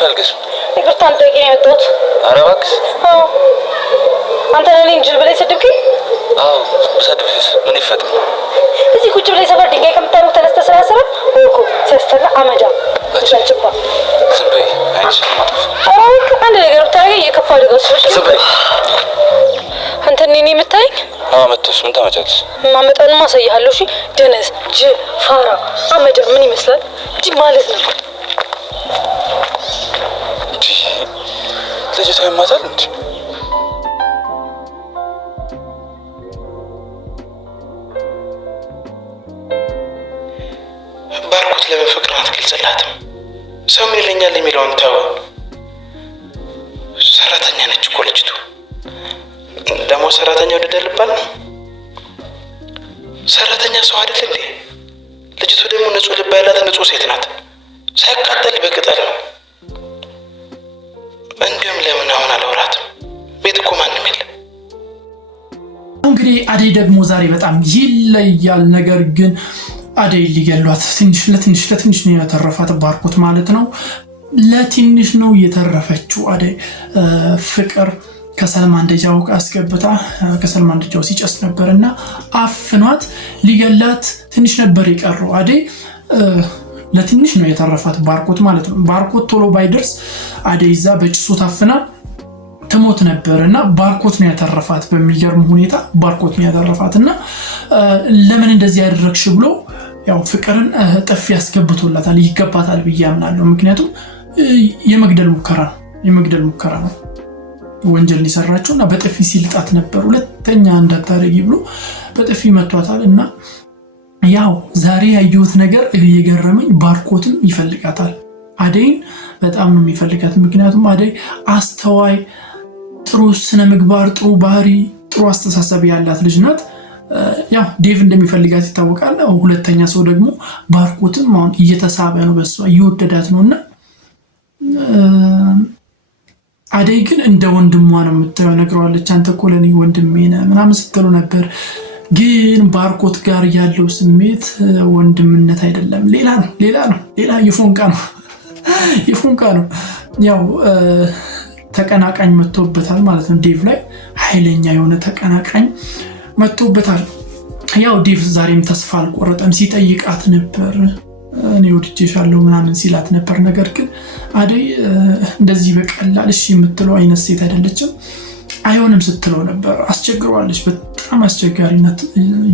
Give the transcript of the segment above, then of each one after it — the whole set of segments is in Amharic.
ፈልገሽ? ይቅርታ አንጠይቄ ነው የመጣሁት። ኧረ እባክሽ። አንተ ነህ እንጂ ብለህ ሰድብከኝ? አዎ ሰድብሽ። ምን ይፈጠር? እዚህ ቁጭ ብለህ ሰፈር ድንጋይ ከምታደርጉ ተነስተህ ስላሰበ ወርቁ ሲያስተጋ አመጃ አቻችባ ዝም በይ። አይንሽ አራክ አንድ ነገር ብታደርገኝ የከፋ አደጋ ውስጥ ዝም በይ። አንተ እኔን የምታየኝ? አዎ መጥተሽ ምን ታመጫለሽ? ማመጣውን ማሳይሃለሁ። እሺ ደነዝ ጅል ፋራ አመጃ ምን ይመስላል እንጂ ማለት ነው። ልጅቷ ይማታል እንዴ? ባርኮት ለምን ፍቅር አትገልጽላትም? ሰው ምን ይለኛል የሚለውን ተው። ሰራተኛ ነች እኮ ልጅቱ። ደግሞ ሰራተኛ ወደ ደልባል ነው። ሰራተኛ ሰው አይደል እንዴ? ልጅቱ ደግሞ ንጹህ ልብ ያላት ንጹህ ሴት ናት። ሳይቃጠል በቅጠል ነው። እንዲሁም ለምን አሁን አላወራትም? ቤት እኮ ማንም የለም። እንግዲህ አደይ ደግሞ ዛሬ በጣም ይለያል። ነገር ግን አደይ ሊገሏት ለትንሽ ነው የተረፋት ባርኮት ማለት ነው። ለትንሽ ነው የተረፈችው አደይ። ፍቅር ከሰልማን ደጃው አስገብታ ከሰልማን ደጃው ሲጨስ ነበርና አፍኗት ሊገላት ትንሽ ነበር የቀረው። አደይ ለትንሽ ነው የተረፋት ባርኮት ማለት ነው። ባርኮት ቶሎ ባይደርስ አደይ እዛ በጭሱ ታፍና ትሞት ነበርና ባርኮት ነው ያተረፋት። በሚገርም ሁኔታ ባርኮት ነው ያተረፋትና ለምን እንደዚህ ያደረግሽ ብሎ ያው ፍቅርን ጥፊ ያስገብቶላታል። ይገባታል ብዬ አምናለሁ። ምክንያቱም የመግደል ሙከራ ነው ወንጀል ሊሰራቸውና በጥፊ ሲልጣት ነበር። ሁለተኛ እንዳታረጊ ብሎ በጥፊ መቷታል። እና ያው ዛሬ ያየሁት ነገር እየገረመኝ ባርኮትም ይፈልጋታል። አደይን በጣም ነው የሚፈልጋት። ምክንያቱም አደይ አስተዋይ፣ ጥሩ ስነ ምግባር፣ ጥሩ ባህሪ፣ ጥሩ አስተሳሰብ ያላት ልጅ ናት። ያው ዴቭ እንደሚፈልጋት ይታወቃል። ሁለተኛ ሰው ደግሞ ባርኮትም አሁን እየተሳበ ነው በሷ እየወደዳት ነውና አደይ ግን እንደ ወንድሟ ነው የምትለው። ነግረዋለች። አንተ እኮ ለኔ ወንድሜ ነህ ምናምን ስትሉ ነበር። ግን ባርኮት ጋር ያለው ስሜት ወንድምነት አይደለም፣ ሌላ የፎንቃ ነው። ያው ተቀናቃኝ መጥቶበታል ማለት ነው። ዴቭ ላይ ኃይለኛ የሆነ ተቀናቃኝ መጥቶበታል። ያው ዴቭ ዛሬም ተስፋ አልቆረጠም። ሲጠይቃት ነበር እኔ ወድጄሻለሁ ምናምን ሲላት ነበር። ነገር ግን አደይ እንደዚህ በቀላል እሺ የምትለው አይነት ሴት አይደለችም። አይሆንም ስትለው ነበር። አስቸግሯለች። በጣም አስቸጋሪነት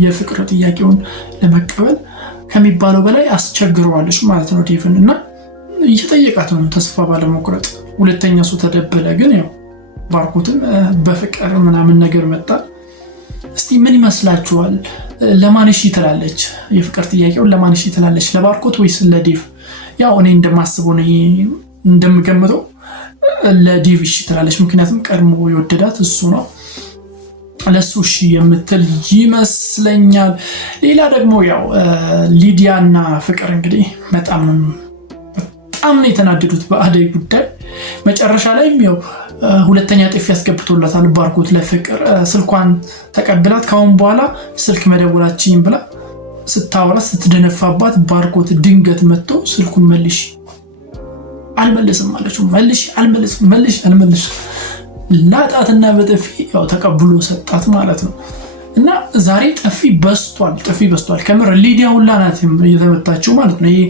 የፍቅር ጥያቄውን ለመቀበል ከሚባለው በላይ አስቸግሯለች ማለት ነው ዴቭን። እና እየጠየቃት ነው ተስፋ ባለመቁረጥ። ሁለተኛ ሰው ተደበለ። ግን ያው ባርኮትም በፍቅር ምናምን ነገር መጣ። እስቲ ምን ይመስላችኋል? ለማን እሺ ትላለች? የፍቅር ጥያቄውን ለማን እሺ ትላለች? ለባርኮት ወይስ ለዴቭ? ያው እኔ እንደምገምተው ለዴቭ እሺ ትላለች። ምክንያቱም ቀድሞ የወደዳት እሱ ነው። ለሱ እሺ የምትል ይመስለኛል። ሌላ ደግሞ ያው ሊዲያና ፍቅር እንግዲህ በጣም ነው የተናደዱት በአደይ ጉዳይ። መጨረሻ ላይም ያው ሁለተኛ ጥፊ ያስገብቶላታል ባርኮት ለፍቅር። ስልኳን ተቀብላት ካሁን በኋላ ስልክ መደወላችኝ ብላ ስታወራት ስትደነፋባት ባርኮት ድንገት መጥቶ ስልኩን መልሽ አልመለስም አለችው። መልሽ ላጣትና በጥፊ ያው ተቀብሎ ሰጣት ማለት ነው። እና ዛሬ ጥፊ በስቷል ከምር። ሊዲያ ሁላ ናት እየተመታችው ማለት ነው። ይሄ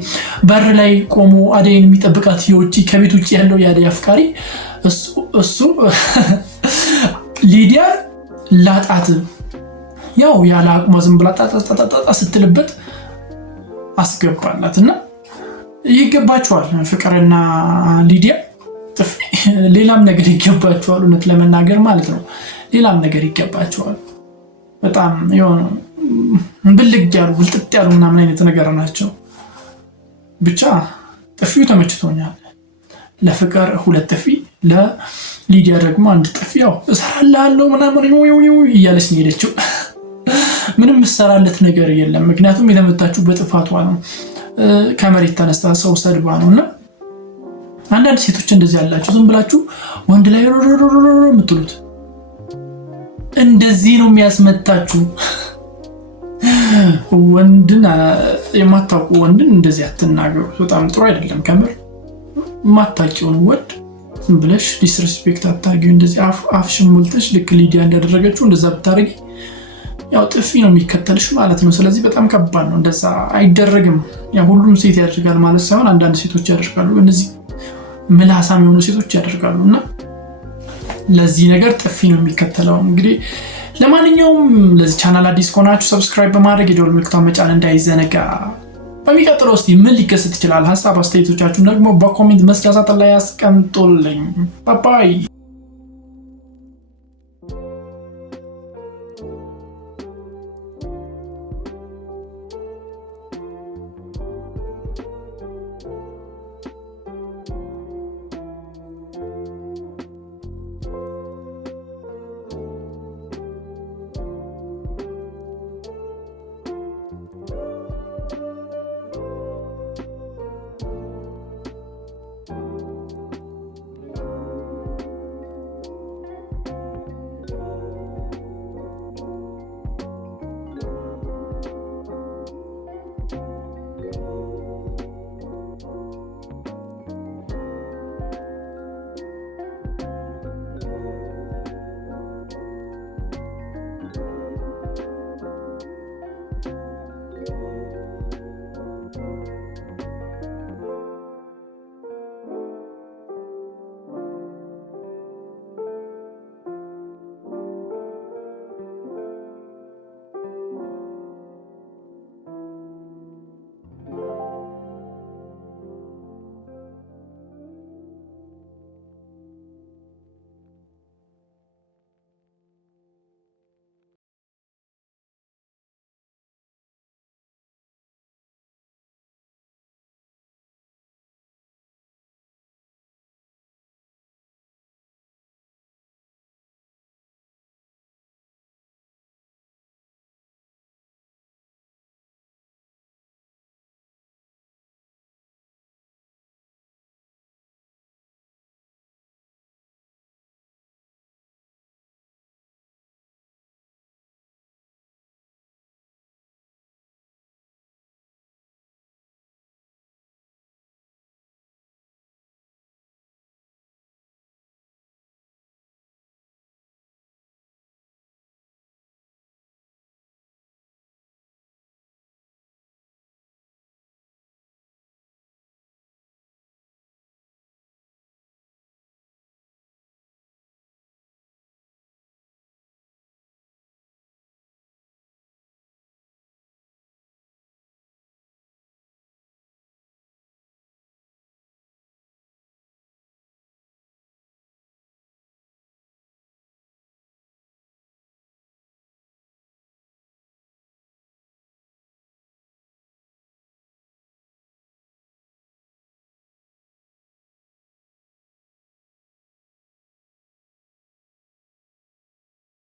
በር ላይ ቆሞ አደይን የሚጠብቃት ከቤት ውጭ ያለው የአደይ አፍቃሪ እሱ ሊዲያ ላጣት ያው ያለ አቅሟ ዝም ብላ ጣጣ ስትልበት አስገባላት። እና ይገባቸዋል ፍቅርና ሊዲያ ጥፊ። ሌላም ነገር ይገባቸዋል እውነት ለመናገር ማለት ነው። ሌላም ነገር ይገባቸዋል። በጣም የሆነ ብልግ ያሉ ብልጥጥ ያሉ ምናምን አይነት ነገር ናቸው። ብቻ ጥፊው ተመችቶኛል። ለፍቅር 2 ጥፊ፣ ለሊዲያ ደግሞ 1 ጥፊ። ያው እሰራለሁ ምናምን እያለች ነው ሄደችው። ምንም እሰራለት ነገር የለም። ምክንያቱም የተመታችሁ በጥፋቷ ነው። ከመሬት ተነስታ ሰው ሰድባ ነውና አንዳንድ ሴቶች እንደዚህ ያላችሁ ዝም ብላችሁ ወንድ ላይ የምትሉት እንደዚህ ነው የሚያስመታችሁ። ወንድን የማታውቁ ወንድን እንደዚህ አትናገሩ። በጣም ጥሩ አይደለም ከምር። ማታቂውን ወድ ዝም ብለሽ ዲስሪስፔክት አታርጊው። እንደዚህ አፍሽን ሞልተሽ ልክ ሊዲያ እንዳደረገችው እንደዛ ብታረጊ ያው ጥፊ ነው የሚከተልሽ ማለት ነው። ስለዚህ በጣም ከባድ ነው። እንደዛ አይደረግም። ያው ሁሉም ሴት ያደርጋል ማለት ሳይሆን አንዳንድ ሴቶች ያደርጋሉ። እነዚህ ምላሳም የሆኑ ሴቶች ያደርጋሉና ለዚህ ነገር ጥፊ ነው የሚከተለው። እንግዲህ ለማንኛውም ለዚህ ቻናል አዲስ ከሆናችሁ ሰብስክራይብ በማድረግ የደወል ምልክቱን መጫን እንዳይዘነጋ። በሚቀጥለው እስቲ ምን ሊከሰት ይችላል? ሐሳብ አስተያየቶቻችሁን ደግሞ በኮሜንት መስጫ ሳጥን ላይ አስቀምጡልኝ። ባይ